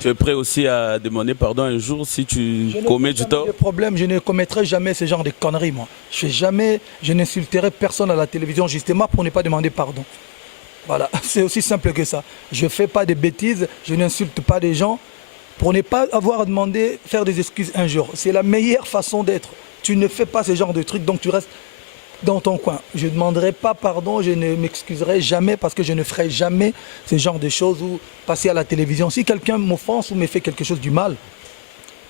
Tu es prêt aussi à demander pardon un jour si tu commets du tort? De problème, je ne commettrai jamais ce genre de conneries, moi. Je n'insulterai personne à la télévision justement pour ne pas demander pardon. Voilà, c'est aussi simple que ça. Je ne fais pas de bêtises, je n'insulte pas des gens pour ne pas avoir demandé faire des excuses un jour. C'est la meilleure façon d'être. Tu ne fais pas ce genre de trucs, donc tu restes dans ton coin. Je ne demanderai pas pardon, je ne m'excuserai jamais parce que je ne ferai jamais ce genre de choses ou passer à la télévision. Si quelqu'un m'offense ou me fait quelque chose du mal,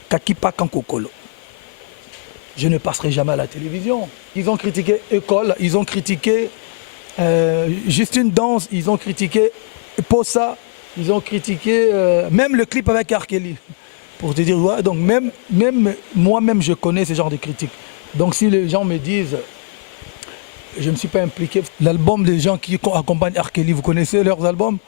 kakipa kankokolo. Je ne passerai jamais à la télévision. Ils ont critiqué École, ils ont critiqué Justine Danse, ils ont critiqué Possa, ils ont critiqué même le clip avec R. Kelly. Pour te dire, ouais, donc même moi-même je connais ce genre de critiques. Donc si les gens me disent je ne me suis pas impliqué. L'album des gens qui accompagnent R. Kelly, vous connaissez leurs albums?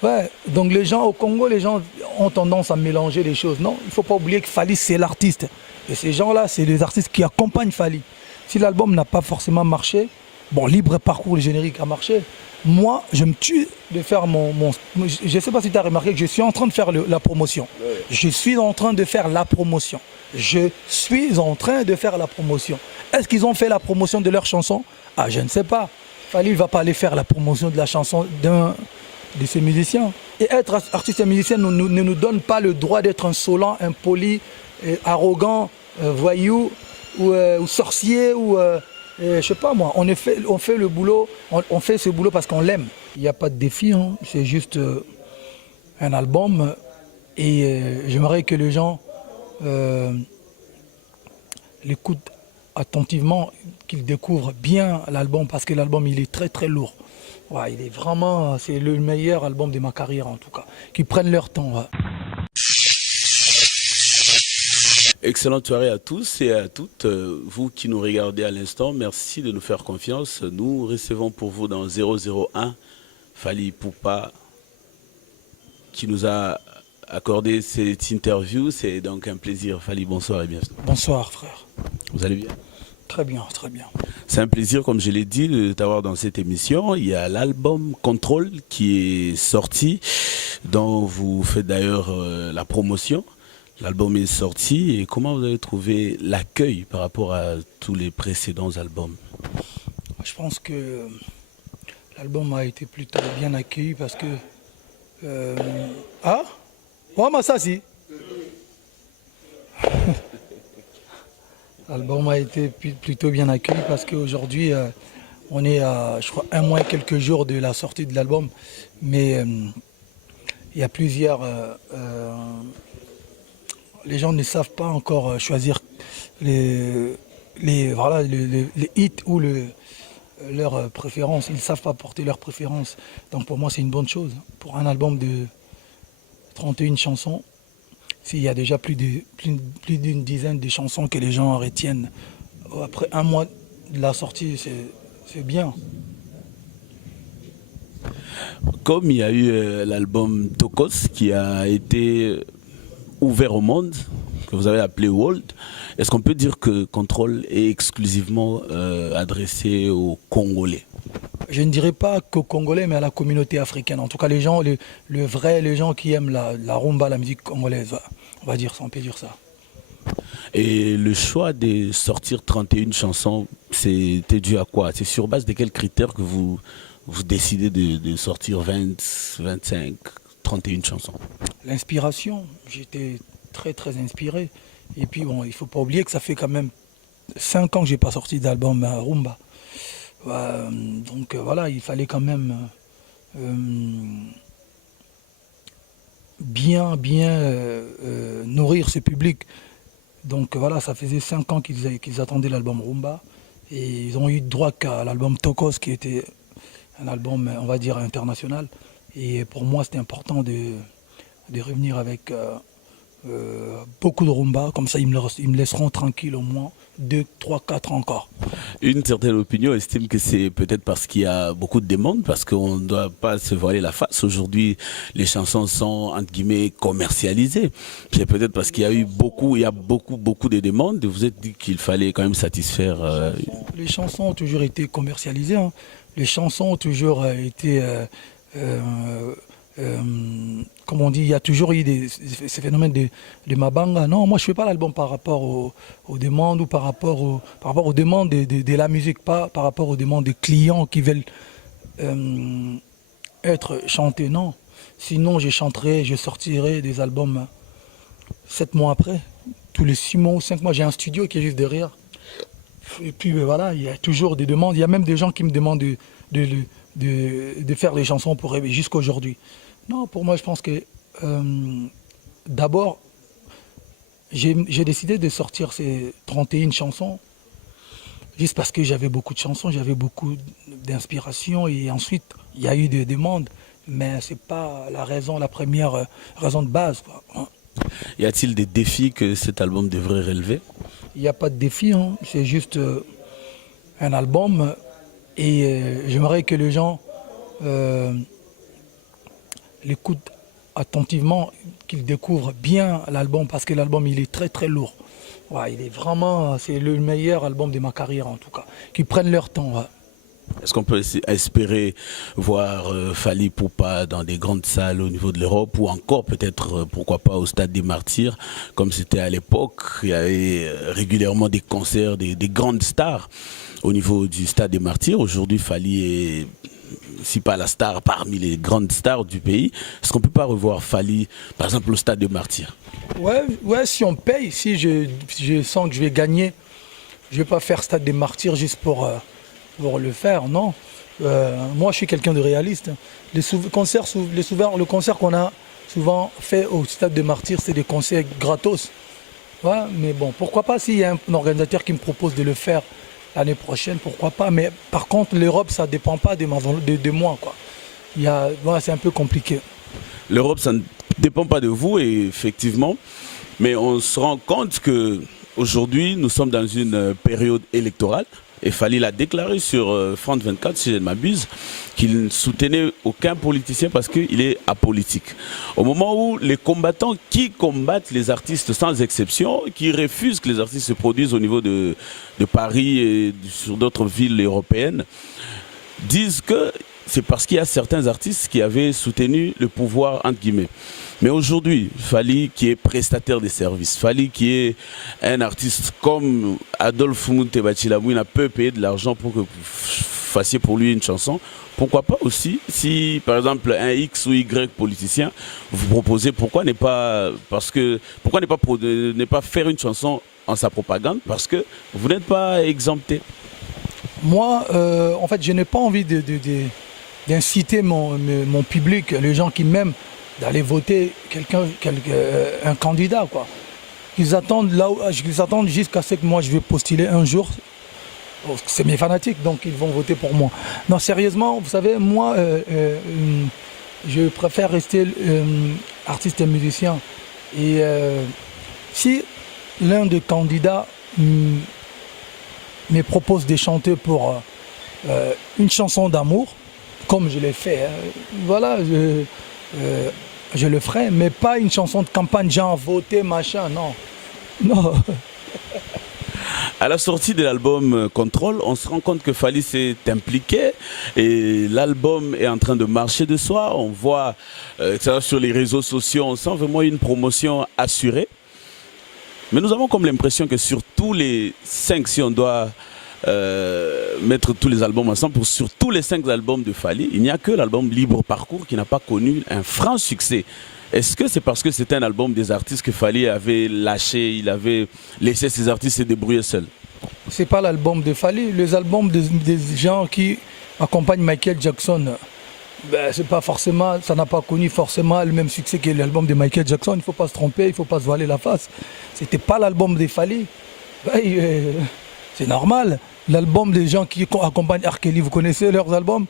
Ouais. Donc les gens au Congo, les gens ont tendance à mélanger les choses. Non, il ne faut pas oublier que Fally, c'est l'artiste. Et ces gens-là, c'est les artistes qui accompagnent Fally. Si l'album n'a pas forcément marché, bon, Libre Parcours, le générique a marché. Moi, je me tue de faire Je ne sais pas si tu as remarqué que je suis en train de faire la promotion. Je suis en train de faire la promotion. Je suis en train de faire la promotion. Est-ce qu'ils ont fait la promotion de leur chanson? Ah, je ne sais pas. Fally ne va pas aller faire la promotion de la chanson d'un de ses musiciens. Et être artiste et musicien ne nous donne pas le droit d'être insolent, impoli, arrogant, voyou ou sorcier ou je sais pas moi. On fait le boulot, on fait ce boulot parce qu'on l'aime. Il n'y a pas de défi, hein. C'est juste un album et j'aimerais que les gens l'écoutent attentivement, qu'ils découvrent bien l'album parce que l'album il est très très lourd. Ouais, il est vraiment, c'est le meilleur album de ma carrière en tout cas. Qu'ils prennent leur temps. Ouais. Excellente soirée à tous et à toutes. Vous qui nous regardez à l'instant, merci de nous faire confiance. Nous recevons pour vous dans 001 Fally Ipupa qui nous a accordé cette interview. C'est donc un plaisir. Fally, bonsoir et bienvenue. Bonsoir frère. Vous allez bien? Très bien, très bien. C'est un plaisir, comme je l'ai dit, de t'avoir dans cette émission. Il y a l'album Contrôle qui est sorti, dont vous faites d'ailleurs la promotion. L'album est sorti et comment vous avez trouvé l'accueil par rapport à tous les précédents albums? Je pense que l'album a été plutôt bien accueilli parce que... Ah? Ouais, mais ça si. L'album a été plutôt bien accueilli parce qu'aujourd'hui, on est à, je crois, un mois et quelques jours de la sortie de l'album. Mais il y a plusieurs... les gens ne savent pas encore choisir les hits ou leurs préférences. Ils ne savent pas porter leurs préférences. Donc pour moi, c'est une bonne chose. Pour un album de 31 chansons, s'il y a déjà plus d'une dizaine de chansons que les gens retiennent après un mois de la sortie, c'est bien. Comme il y a eu l'album Tokos qui a été ouvert au monde, que vous avez appelé World, est-ce qu'on peut dire que Contrôle est exclusivement adressé aux Congolais? Je ne dirais pas qu'aux Congolais, mais à la communauté africaine. En tout cas, les gens, les gens qui aiment la rumba, la musique congolaise, on va dire ça, on peut dire ça. Et le choix de sortir 31 chansons, c'était dû à quoi? C'est sur base de quels critères que vous décidez de sortir 20, 25, 31 chansons? L'inspiration, j'étais très très inspiré. Et puis bon, il ne faut pas oublier que ça fait quand même 5 ans que je n'ai pas sorti d'album rumba. Donc voilà, il fallait quand même bien nourrir ce public. Donc voilà, ça faisait 5 ans qu'ils attendaient l'album rumba. Et ils ont eu droit qu'à l'album Tokos qui était un album, on va dire, international. Et pour moi, c'était important de revenir avec beaucoup de rumba. Comme ça, ils me laisseront tranquille au moins 2, 3, 4 encore. Une certaine opinion estime que c'est peut-être parce qu'il y a beaucoup de demandes, parce qu'on ne doit pas se voiler la face. Aujourd'hui, les chansons sont, entre guillemets, commercialisées. C'est peut-être parce qu'il y a beaucoup de demandes. Vous vous êtes dit qu'il fallait quand même satisfaire... Les chansons ont toujours été commercialisées. Hein. Les chansons ont toujours été comme on dit, il y a toujours eu ces phénomènes de Mabanga. Non, moi je ne fais pas l'album par rapport aux demandes ou par rapport aux demandes de la musique, pas par rapport aux demandes des clients qui veulent être chantés, non. Sinon, je sortirai des albums 7 mois après, tous les 6 mois ou 5 mois. J'ai un studio qui est juste derrière. Et puis voilà, il y a toujours des demandes. Il y a même des gens qui me demandent de faire des chansons pour jusqu'à aujourd'hui. Non, pour moi, je pense que d'abord, j'ai décidé de sortir ces 31 chansons juste parce que j'avais beaucoup de chansons, j'avais beaucoup d'inspiration et ensuite, il y a eu des demandes, mais ce n'est pas la première raison de base, quoi. Y a-t-il des défis que cet album devrait relever? Il n'y a pas de défi, hein. C'est juste un album et j'aimerais que les gens l'écoutent attentivement, qu'ils découvrent bien l'album parce que l'album il est très très lourd. Ouais, il est vraiment, c'est le meilleur album de ma carrière en tout cas. Qu'ils prennent leur temps. Ouais. Est-ce qu'on peut espérer voir Fally Ipupa dans des grandes salles au niveau de l'Europe ou encore peut-être, pourquoi pas, au Stade des Martyrs, comme c'était à l'époque? Il y avait régulièrement des concerts, des grandes stars au niveau du Stade des Martyrs. Aujourd'hui, Fally est, si pas la star, parmi les grandes stars du pays. Est-ce qu'on ne peut pas revoir Fally, par exemple, au Stade des Martyrs? Ouais, si on paye, si je sens que je vais gagner, je ne vais pas faire Stade des Martyrs juste pour le faire, non. Moi, je suis quelqu'un de réaliste. Le concert qu'on a souvent fait au Stade des Martyrs, c'est des concerts gratos. Ouais, mais bon, pourquoi pas s'il y a un organisateur qui me propose de le faire l'année prochaine, pourquoi pas. Mais par contre, l'Europe, ça ne dépend pas de moi, quoi. Voilà, c'est un peu compliqué. L'Europe, ça ne dépend pas de vous, et effectivement, mais on se rend compte qu'aujourd'hui, nous sommes dans une période électorale. Et Fally l'a déclaré sur France 24, si je ne m'abuse, qu'il ne soutenait aucun politicien parce qu'il est apolitique. Au moment où les combattants qui combattent les artistes sans exception, qui refusent que les artistes se produisent au niveau de Paris et sur d'autres villes européennes, disent que c'est parce qu'il y a certains artistes qui avaient soutenu le pouvoir, entre guillemets. Mais aujourd'hui, Fally qui est prestataire des services, Fally qui est un artiste comme Adolphe Mountebachila, il a peu payé de l'argent pour que vous fassiez pour lui une chanson. Pourquoi pas aussi, si par exemple un X ou Y politicien vous proposez, pourquoi ne pas faire une chanson en sa propagande, parce que vous n'êtes pas exempté. Moi, en fait, je n'ai pas envie d'inciter mon public, les gens qui m'aiment, d'aller voter un candidat, quoi. Ils attendent jusqu'à ce que moi je vais postuler un jour. C'est mes fanatiques, donc ils vont voter pour moi. Non, sérieusement, vous savez, moi, je préfère rester artiste et musicien. Et si l'un des candidats me propose de chanter pour une chanson d'amour, comme je l'ai fait, voilà, je le ferai, mais pas une chanson de campagne, genre voter, machin, non. Non. À la sortie de l'album Contrôle, on se rend compte que Fally s'est impliqué et l'album est en train de marcher de soi. On voit ça sur les réseaux sociaux, on sent vraiment une promotion assurée. Mais nous avons comme l'impression que sur tous les 5, si on doit mettre tous les albums ensemble, sur tous les 5 albums de Fally, il n'y a que l'album Libre Parcours qui n'a pas connu un franc succès. Est-ce que c'est parce que c'était un album des artistes que Fally avait lâché, il avait laissé ses artistes se débrouiller seuls? C'est pas l'album de Fally, les albums des gens qui accompagnent Michael Jackson, ben, c'est pas forcément, ça n'a pas connu forcément le même succès que l'album de Michael Jackson. Il ne faut pas se tromper, il ne faut pas se voiler la face. C'était pas l'album de Fally. Ben, c'est normal. L'album des gens qui accompagnent R. Kelly, vous connaissez leurs albums?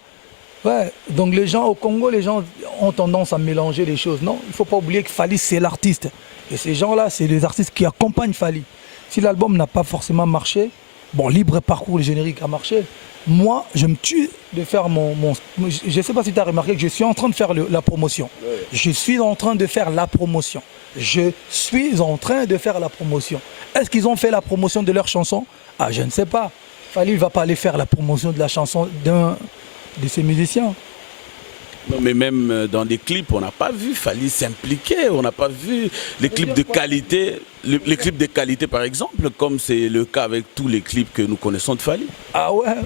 Ouais. Donc les gens au Congo, les gens ont tendance à mélanger les choses. Non, il ne faut pas oublier que Fally, c'est l'artiste. Et ces gens-là, c'est les artistes qui accompagnent Fally. Si l'album n'a pas forcément marché, bon, Libre Parcours, le générique a marché. Moi, je me tue de faire je ne sais pas si tu as remarqué que je suis en train de faire la promotion. Je suis en train de faire la promotion. Je suis en train de faire la promotion. Est-ce qu'ils ont fait la promotion de leur chanson? Ah, je ne sais pas. Fally ne va pas aller faire la promotion de la chanson d'un de ses musiciens. Non, mais même dans des clips, on n'a pas vu Fally s'impliquer, on n'a pas vu les clips de qualité, les clips de qualité par exemple, comme c'est le cas avec tous les clips que nous connaissons de Fally. Ah ouais,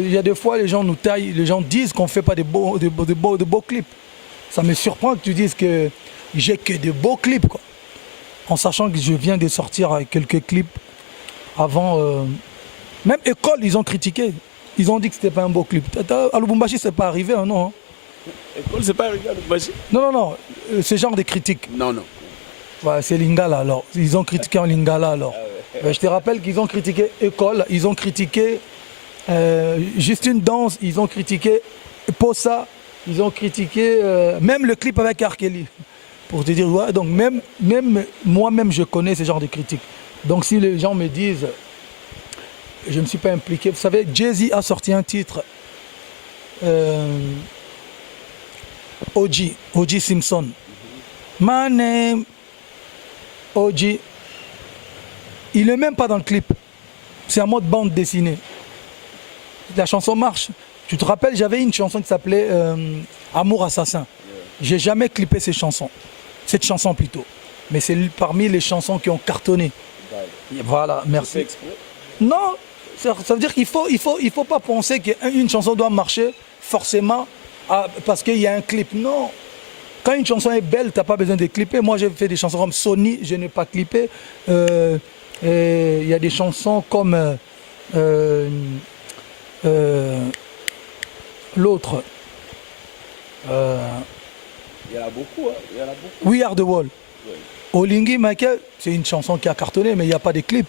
il y a des fois les gens nous taillent, les gens disent qu'on ne fait pas de beaux clips. Ça me surprend que tu dises que j'ai que de beaux clips, quoi. En sachant que je viens de sortir quelques clips avant. Même École, ils ont critiqué. Ils ont dit que c'était pas un beau clip. À Lubumbashi, c'est pas arrivé, hein, non hein. École, c'est pas arrivé à Lubumbashi? Non. Ce genre de critiques. Non. Ouais, c'est Lingala alors. Ils ont critiqué en Lingala alors. Je te rappelle qu'ils ont critiqué École, ils ont critiqué Justine Danse, ils ont critiqué Possa, ils ont critiqué même le clip avec R. Kelly. Pour te dire, ouais, donc même moi-même je connais ce genre de critiques. Donc si les gens me disent, je ne me suis pas impliqué, vous savez, Jay-Z a sorti un titre, O.J. Simpson. My name, O.J. Il n'est même pas dans le clip. C'est en mode bande dessinée. La chanson marche. Tu te rappelles, j'avais une chanson qui s'appelait Amour assassin. J'ai jamais clippé cette chanson plutôt. Mais c'est parmi les chansons qui ont cartonné. Voilà, merci. Non, ça veut dire qu'il faut pas penser qu'une chanson doit marcher forcément parce qu'il y a un clip. Non. Quand une chanson est belle, tu n'as pas besoin de clipper. Moi, j'ai fait des chansons comme Sony, je n'ai pas clippé. Il y a des chansons comme l'autre. Il y en a beaucoup, hein. Il y en a beaucoup. We Are the Wall. Oui. Olingi Michael, c'est une chanson qui a cartonné, mais il n'y a pas de clip.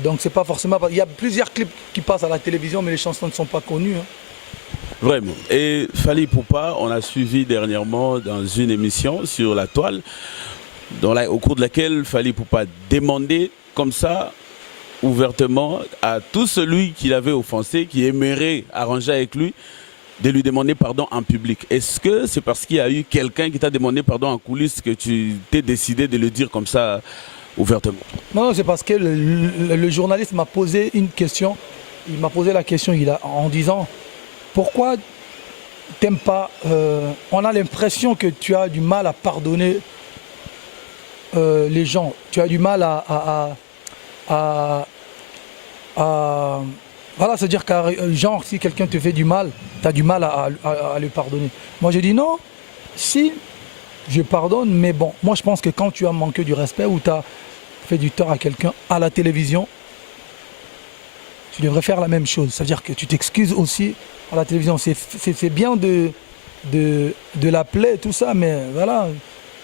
Donc c'est pas forcément. Il y a plusieurs clips qui passent à la télévision, mais les chansons ne sont pas connues. Hein. Vraiment. Et Fally Ipupa, on a suivi dernièrement dans une émission sur la toile, au cours de laquelle Fally Ipupa demandait comme ça, ouvertement, à tout celui qu'il avait offensé, qui aimerait arranger avec lui, de lui demander pardon en public. Est-ce que c'est parce qu'il y a eu quelqu'un qui t'a demandé pardon en coulisses que tu t'es décidé de le dire comme ça ouvertement? Non, c'est parce que le journaliste m'a posé une question. Il m'a posé la question en disant pourquoi t'aimes pas. On a l'impression que tu as du mal à pardonner les gens. Tu as du mal voilà, c'est-à-dire que genre, si quelqu'un te fait du mal, tu as du mal à le pardonner. Moi, je dis non, si, je pardonne, mais bon, moi, je pense que quand tu as manqué du respect ou tu as fait du tort à quelqu'un à la télévision, tu devrais faire la même chose. C'est-à-dire que tu t'excuses aussi à la télévision. C'est bien de l'appeler et tout ça, mais voilà,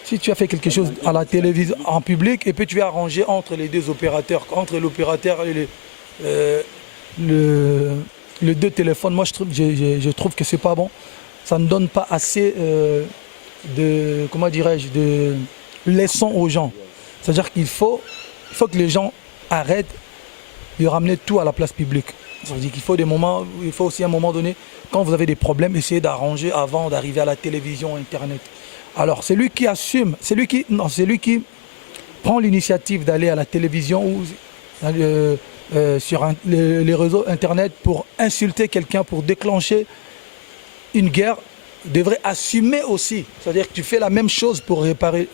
si tu as fait quelque chose à la télévision, en public, et puis tu es arrangé entre les deux opérateurs, entre l'opérateur et le deux téléphones, moi je trouve que c'est pas bon. Ça ne donne pas assez de, comment dirais-je, de leçons aux gens. C'est-à-dire qu'il faut que les gens arrêtent de ramener tout à la place publique. Ça veut dire qu'il faut il faut aussi à un moment donné, quand vous avez des problèmes, essayer d'arranger avant d'arriver à la télévision, Internet. Alors c'est lui qui assume, c'est lui qui prend l'initiative d'aller à la télévision ou sur les réseaux Internet pour insulter quelqu'un, pour déclencher une guerre, devrait assumer aussi. C'est-à-dire que tu fais la même chose pour réparer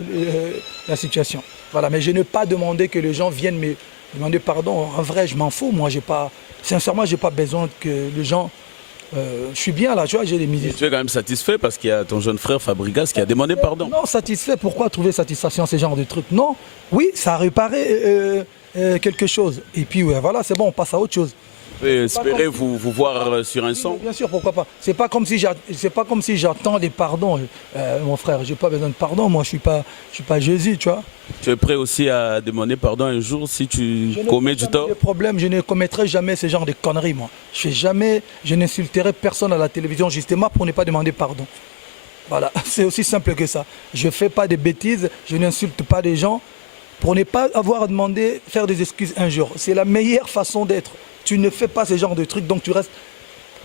la situation. Voilà, mais je n'ai pas demandé que les gens viennent me demander pardon. En vrai, je m'en fous. Moi, sincèrement, je n'ai pas besoin que les gens... je suis bien là, tu vois, j'ai des musiques. Tu es quand même satisfait parce qu'il y a ton jeune frère Fabregas qui a demandé pardon. Non, satisfait, pourquoi trouver satisfaction à ce genre de trucs? Non, oui, ça a réparé quelque chose. Et puis ouais, voilà, c'est bon, on passe à autre chose. Espérez vous voir sur un son. Bien sûr, pourquoi pas. C'est pas comme si j'attends des pardons, mon frère. J'ai pas besoin de pardon. Moi, je suis pas Jésus, tu vois. Tu es prêt aussi à demander pardon un jour si tu commets du tort? Je ne commettrai jamais ce genre de conneries, moi. Je n'insulterai personne à la télévision justement pour ne pas demander pardon. Voilà, c'est aussi simple que ça. Je fais pas de bêtises, je n'insulte pas des gens pour ne pas avoir à demander faire des excuses un jour. C'est la meilleure façon d'être. Tu ne fais pas ce genre de trucs, donc tu restes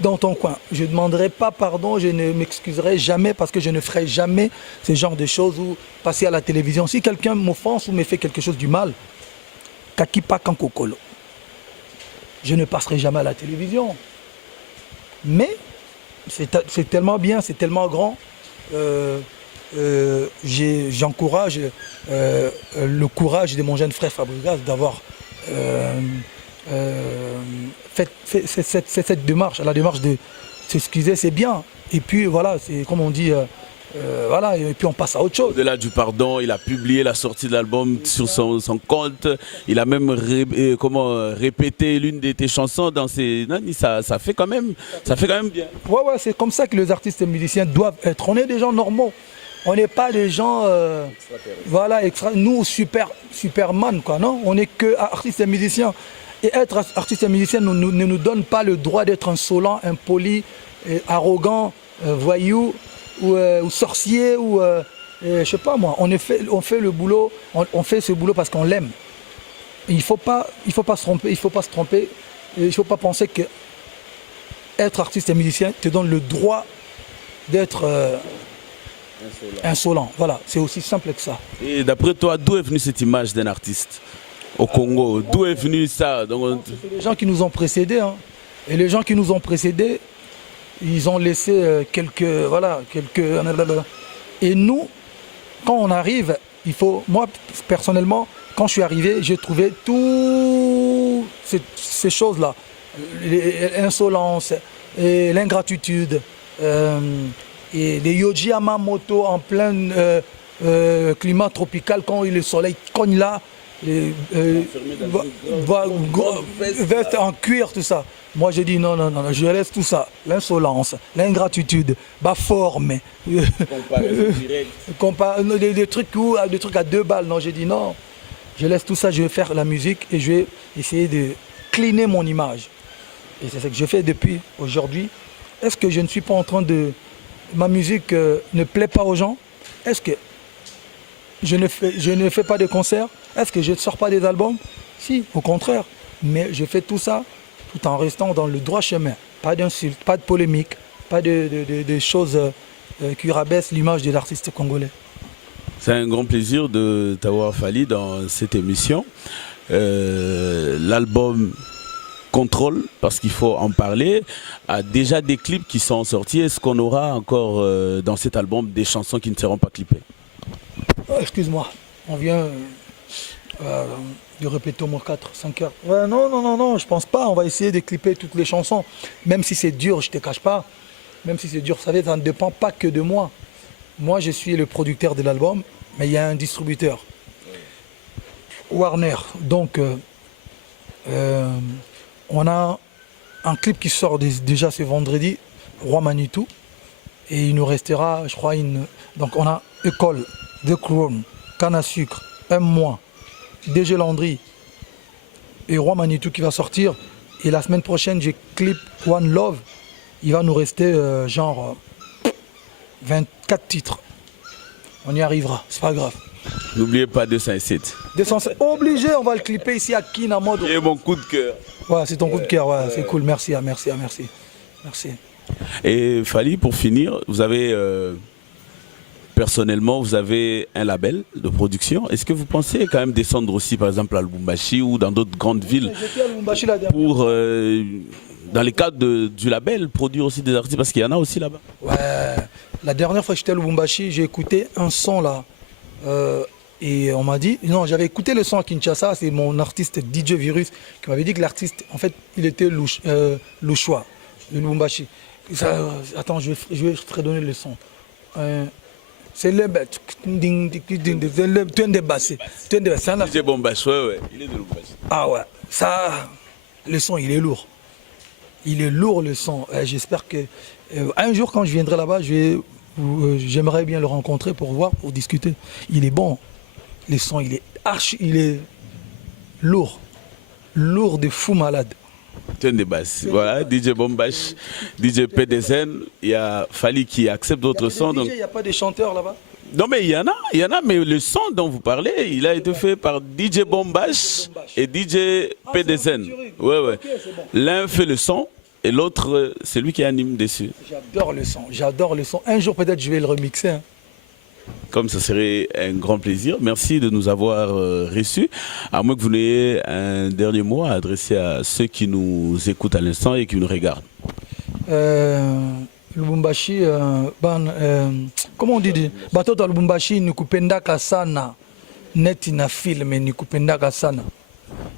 dans ton coin. Je ne demanderai pas pardon, je ne m'excuserai jamais parce que je ne ferai jamais ce genre de choses ou passer à la télévision. Si quelqu'un m'offense ou me fait quelque chose du mal, kakipa kankokolo, je ne passerai jamais à la télévision. Mais c'est tellement bien, c'est tellement grand. J'encourage le courage de mon jeune frère Fabregas d'avoir fait cette démarche, la démarche de s'excuser, c'est bien. Et puis voilà, c'est comme on dit, voilà, et puis on passe à autre chose. Au-delà du pardon, il a publié la sortie de l'album sur son compte. Il a même répété l'une de tes chansons dans ses... Non, ça fait quand même bien. Ouais, c'est comme ça que les artistes et musiciens doivent être. On est des gens normaux. On n'est pas des gens, voilà, nous, Superman, quoi, non? On n'est que artistes et musiciens. Et être artiste et musicien ne nous donne pas le droit d'être insolent, impoli, arrogant, voyou ou sorcier ou je sais pas moi. On fait le boulot, on fait ce boulot parce qu'on l'aime. Il faut pas se tromper, il faut pas penser que être artiste et musicien te donne le droit d'être insolent. Voilà, c'est aussi simple que ça. Et d'après toi, d'où est venue cette image d'un artiste au Congo? D'où est venu ça? C'est les gens qui nous ont précédés. Hein. Et les gens qui nous ont précédés, ils ont laissé quelques... Et nous, quand on arrive, moi, personnellement, quand je suis arrivé, j'ai trouvé toutes ces choses-là. L'insolence, l'ingratitude, et les Yoji Yamamoto en plein climat tropical, quand le soleil cogne là, veste en cuir, tout ça. Moi j'ai dit non, je laisse tout ça. L'insolence, l'ingratitude, ma forme, des trucs à 2 balles. Non, j'ai dit non, je laisse tout ça, je vais faire la musique et je vais essayer de cleaner mon image. Et c'est ce que je fais depuis aujourd'hui. Est-ce que je ne suis pas en train de... Ma musique ne plaît pas aux gens? Est-ce que je ne fais pas de concerts? Est-ce que je ne sors pas des albums? Si, au contraire. Mais je fais tout ça tout en restant dans le droit chemin. Pas d'insultes, pas de polémiques, pas de choses qui rabaissent l'image de l'artiste congolais. C'est un grand plaisir de t'avoir fallu dans cette émission. L'album Contrôle, parce qu'il faut en parler, a déjà des clips qui sont sortis. Est-ce qu'on aura encore dans cet album des chansons qui ne seront pas clippées? Excuse-moi, on vient de répéter au moins 4-5 heures. Ouais, non, je pense pas. On va essayer de clipper toutes les chansons. Même si c'est dur, je te cache pas. Même si c'est dur, vous savez, ça ne dépend pas que de moi. Moi, je suis le producteur de l'album, mais il y a un distributeur. Warner. Donc, on a un clip qui sort déjà ce vendredi, Roi Manitou. Et il nous restera, je crois, donc on a École, The Crown, Canne à sucre, Un mois, DG Landry et Roi Manitou qui va sortir. Et la semaine prochaine, j'ai clip One Love. Il va nous rester genre 24 titres. On y arrivera, c'est pas grave. N'oubliez pas 207. 207. Obligé, on va le clipper ici à Kinamod. Et mon coup de cœur. Ouais, c'est ton coup de cœur, ouais, c'est cool. Merci. Et Fally, pour finir, vous avez personnellement, vous avez un label de production. Est-ce que vous pensez quand même descendre aussi, par exemple, à Lubumbashi ou dans d'autres grandes villes pour, dans le cadre du label, produire aussi des artistes? Parce qu'il y en a aussi là-bas. Ouais, la dernière fois que j'étais à Lubumbashi, j'ai écouté un son là. Et on m'a dit, non, j'avais écouté le son à Kinshasa, c'est mon artiste DJ Virus qui m'avait dit que l'artiste, en fait, il était louchois de Lubumbashi. Attends, je vais te redonner le son. C'est le bassé. DJ Bombash, ouais, il est de Lubumbashi. Ah ouais, ça, le son, il est lourd. Il est lourd le son. J'espère que un jour, quand je viendrai là-bas, j'aimerais bien le rencontrer pour voir, pour discuter. Il est bon. Le son, il est lourd. Lourd de fou malade. Tune de basse. Voilà, DJ Bombash, DJ PDZN, il y a Fally qui accepte d'autres sons. Il n'y a pas de chanteurs là-bas? Non mais il y en a, mais le son dont vous parlez, il a été fait par DJ Bombash et DJ PDZN. Ouais. Okay, bon. L'un fait le son et l'autre, c'est lui qui anime dessus. J'adore le son. Un jour peut-être je vais le remixer. Hein. Comme ça serait un grand plaisir. Merci de nous avoir reçus. À moins que vous n'ayez un dernier mot à adresser à ceux qui nous écoutent à l'instant et qui nous regardent. Lubumbashi, comment on dit batoto Lubumbashi nikupendaka sana net na film nikupendaka sana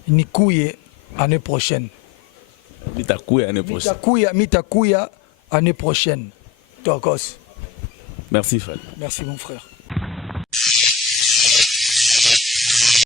nikuye année prochaine. Mitakuya année prochaine. Mitakuya année prochaine. Toi aussi. Merci Fali. Merci mon frère.